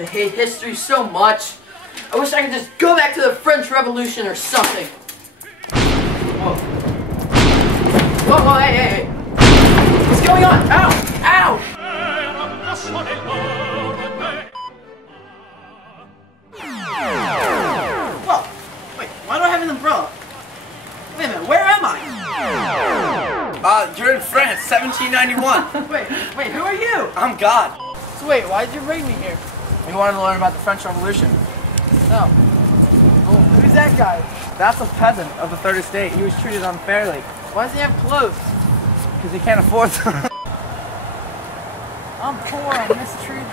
I hate history so much. I wish I could just go back to the French Revolution or something. Whoa. Whoa, hey. What's going on? Ow! Ow! Whoa. Wait, why do I have an umbrella? Wait a minute, where am I? You're in France, 1791. wait, who are you? I'm God. So wait, why did you bring me here? We wanted to learn about the French Revolution. No. Well, who's that guy? That's a peasant of the Third Estate. He was treated unfairly. Why does he have clothes? Because he can't afford them. I'm poor, I'm mistreated.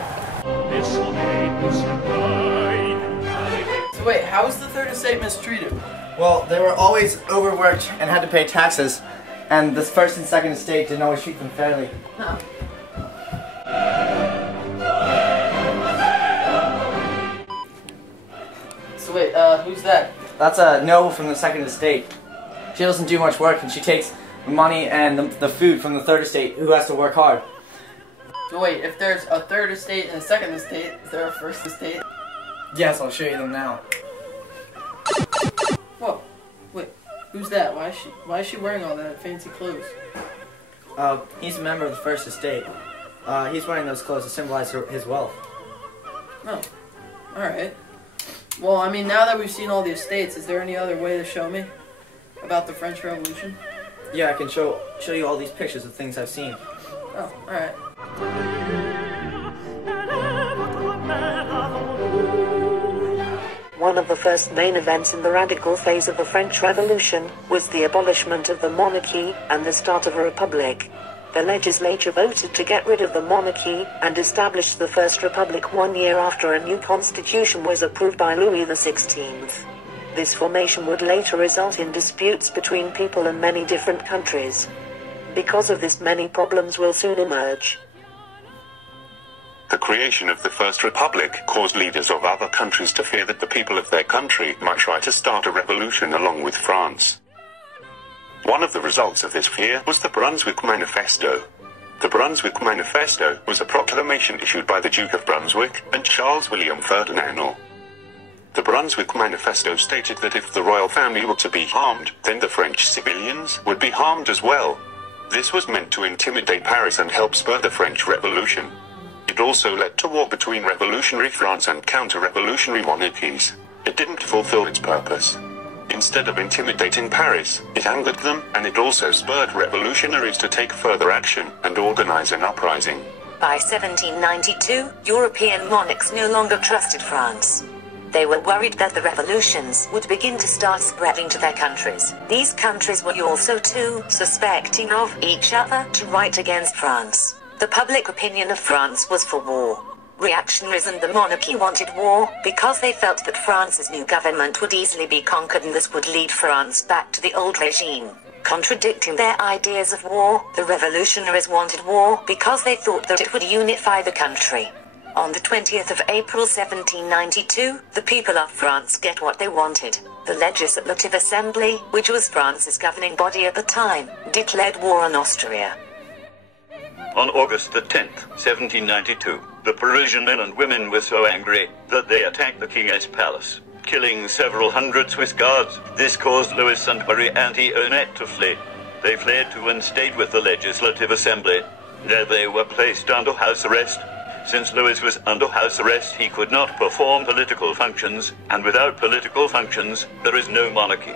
So wait, how was the Third Estate mistreated? Well, they were always overworked and had to pay taxes. And the First and Second Estate didn't always treat them fairly. No. So wait, who's that? That's a noble from the Second Estate. She doesn't do much work, and she takes the money and the food from the Third Estate, who has to work hard. So wait, if there's a Third Estate and a Second Estate, is there a First Estate? Yes, I'll show you them now. Whoa, wait, who's that? Why is she wearing all that fancy clothes? He's a member of the First Estate. He's wearing those clothes to symbolize his wealth. Oh, alright. Well, I mean, now that we've seen all the estates, is there any other way to show me about the French Revolution? Yeah, I can show you all these pictures of things I've seen. Oh, alright. One of the first main events in the radical phase of the French Revolution was the abolishment of the monarchy and the start of a republic. The legislature voted to get rid of the monarchy and established the First Republic 1 year after a new constitution was approved by Louis XVI. This formation would later result in disputes between people in many different countries. Because of this, many problems will soon emerge. The creation of the First Republic caused leaders of other countries to fear that the people of their country might try to start a revolution along with France. One of the results of this fear was the Brunswick Manifesto. The Brunswick Manifesto was a proclamation issued by the Duke of Brunswick and Charles William Ferdinand. The Brunswick Manifesto stated that if the royal family were to be harmed, then the French civilians would be harmed as well. This was meant to intimidate Paris and help spur the French Revolution. It also led to war between revolutionary France and counter-revolutionary monarchies. It didn't fulfill its purpose. Instead of intimidating Paris, it angered them, and it also spurred revolutionaries to take further action and organize an uprising. By 1792, European monarchs no longer trusted France. They were worried that the revolutions would begin to start spreading to their countries. These countries were also too suspecting of each other to write against France. The public opinion of France was for war. Reactionaries and the monarchy wanted war because they felt that France's new government would easily be conquered and this would lead France back to the old regime. Contradicting their ideas of war, the revolutionaries wanted war because they thought that it would unify the country. On the 20th of April 1792, the people of France get what they wanted. The Legislative Assembly, which was France's governing body at the time, declared war on Austria. On August the 10th, 1792, the Parisian men and women were so angry that they attacked the king's palace, killing several hundred Swiss guards. This caused Louis and Marie Antoinette to flee. They fled to and stayed with the Legislative Assembly. There they were placed under house arrest. Since Louis was under house arrest, he could not perform political functions, and without political functions, there is no monarchy.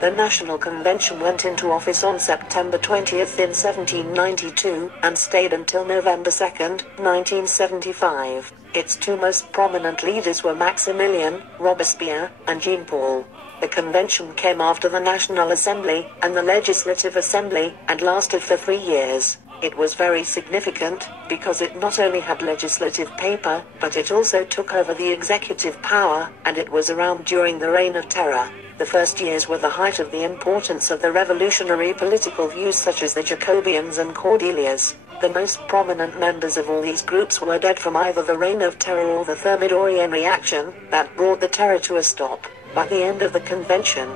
The National Convention went into office on September 20th in 1792, and stayed until November 2nd, 1975. Its two most prominent leaders were Maximilien, Robespierre, and Jean-Paul. The convention came after the National Assembly and the Legislative Assembly, and lasted for 3 years. It was very significant, because it not only had legislative paper, but it also took over the executive power, and it was around during the Reign of Terror. The first years were the height of the importance of the revolutionary political views such as the Jacobians and Cordeliers. The most prominent members of all these groups were dead from either the Reign of Terror or the Thermidorian reaction, that brought the terror to a stop. By the end of the convention,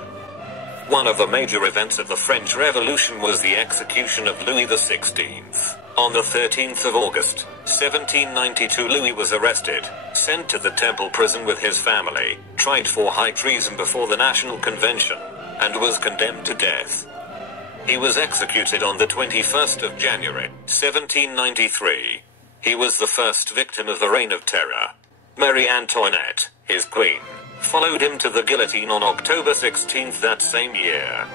one of the major events of the French Revolution was the execution of Louis XVI. On the 13th of August, 1792, Louis was arrested, sent to the Temple prison with his family, tried for high treason before the National Convention, and was condemned to death. He was executed on the 21st of January, 1793. He was the first victim of the Reign of Terror. Marie Antoinette, his queen, followed him to the guillotine on October 16th that same year.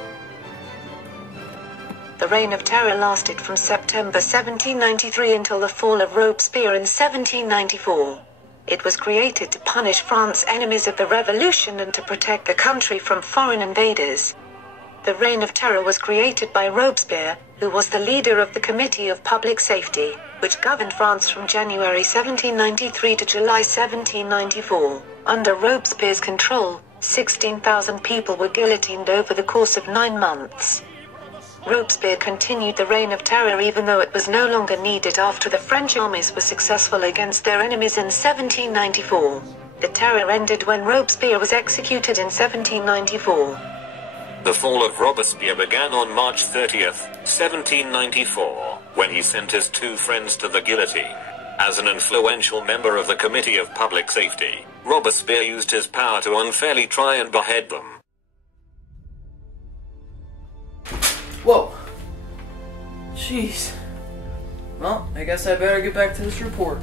The Reign of Terror lasted from September 1793 until the fall of Robespierre in 1794. It was created to punish France's enemies of the Revolution and to protect the country from foreign invaders. The Reign of Terror was created by Robespierre, who was the leader of the Committee of Public Safety, which governed France from January 1793 to July 1794. Under Robespierre's control, 16,000 people were guillotined over the course of 9 months. Robespierre continued the Reign of Terror even though it was no longer needed after the French armies were successful against their enemies in 1794. The terror ended when Robespierre was executed in 1794. The fall of Robespierre began on March 30th, 1794, when he sent his 2 friends to the guillotine. As an influential member of the Committee of Public Safety, Robespierre used his power to unfairly try and behead them. Whoa. Jeez. Well, I guess I better get back to this report.